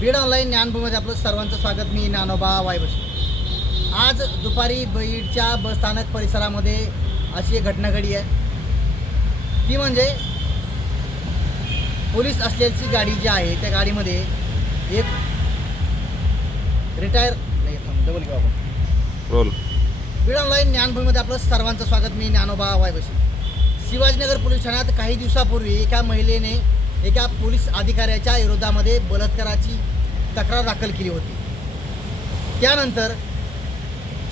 Beed online ज्ञानभूमीमध्ये आपलं सर्वांचं स्वागत. मी ज्ञानोबा वायबशी. आज दुपारी बीडच्या बसस्थानक परिसरामध्ये अशी एक घटना घडी आहे. ती म्हणजे पोलीस असलेली गाडी जी आहे त्या गाडीमध्ये एक रिटायर डबल घेऊ आपण. रोल बीड ऑनलाईन ज्ञानभूमीमध्ये आपलं सर्वांचं स्वागत. मी ज्ञानोबा वायबशी. शिवाजीनगर पोलीस ठाण्यात काही दिवसापूर्वी एका महिलेने एका पोलीस अधिकाऱ्याच्या विरोधामध्ये बलात्काराची तक्रार दाखल केली होती. त्यानंतर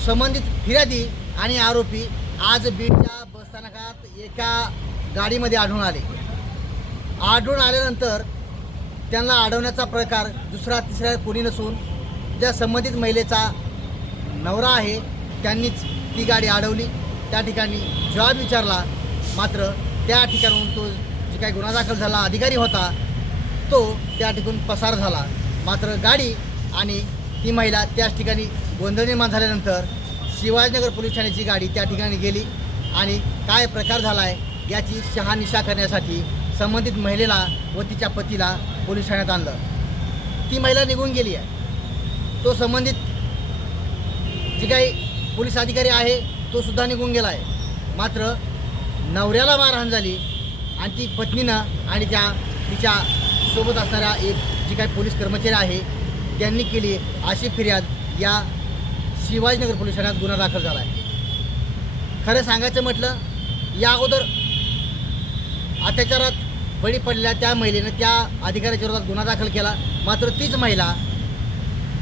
संबंधित फिर्यादी आणि आरोपी आज बीडच्या बसस्थानकात एका गाडीमध्ये आढळून आले. आढळून आल्यानंतर त्यांना अडवण्याचा प्रकार दुसरा तिसरा कोणी नसून ज्या संबंधित महिलेचा नवरा आहे त्यांनीच ती गाडी अडवली. त्या ठिकाणी जॉब विचारला. मात्र त्या ठिकाणाहून तो जे काही गुन्हा दाखल झाला अधिकारी होता तो त्या ठिकाणून पसार झाला. मात्र गाडी आणि ती महिला त्याच ठिकाणी गोंधळ निर्माण झाल्यानंतर शिवाजीनगर पोलीस ठाण्याची गाडी त्या ठिकाणी गेली आणि काय प्रकार झाला आहे याची शहानिशा करण्यासाठी संबंधित महिलेला व तिच्या पतीला पोलीस ठाण्यात आणलं. ती महिला निघून गेली आहे. तो संबंधित जे काही पोलीस अधिकारी आहे तो सुद्धा निघून गेला आहे. मात्र नवऱ्याला मारहाण झाली आणि ती पत्नीनं आणि त्या तिच्या सोबत असणाऱ्या एक जी काही पोलीस कर्मचारी आहे त्यांनी केली अशी फिर्याद या शिवाजीनगर पोलीस ठाण्यात गुन्हा दाखल झाला आहे. खरं सांगायचं म्हटलं या अगोदर अत्याचारात बळी पडलेल्या त्या महिलेनं त्या अधिकाऱ्याच्या विरोधात गुन्हा दाखल केला. मात्र तीच महिला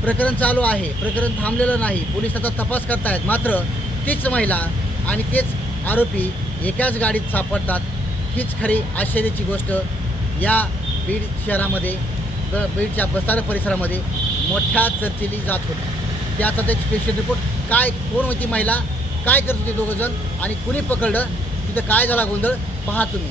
प्रकरण चालू आहे. प्रकरण थांबलेलं नाही. पोलीस त्याचा तपास करतायत. मात्र तीच महिला आणि तेच आरोपी एकाच गाडीत सापडतात. हीच खरी आश्चर्याची गोष्ट. या बीड शहरामध्ये ब बीडच्या बस्तार परिसरामध्ये मोठ्या चर्चेली जात होती. त्याचा एक स्पेशल रिपोर्ट काय कोण होती महिला? काय करत होती दोघंजण? आणि कुणी पकडलं? तिथं काय झाला गोंधळ? पहा तुम्ही.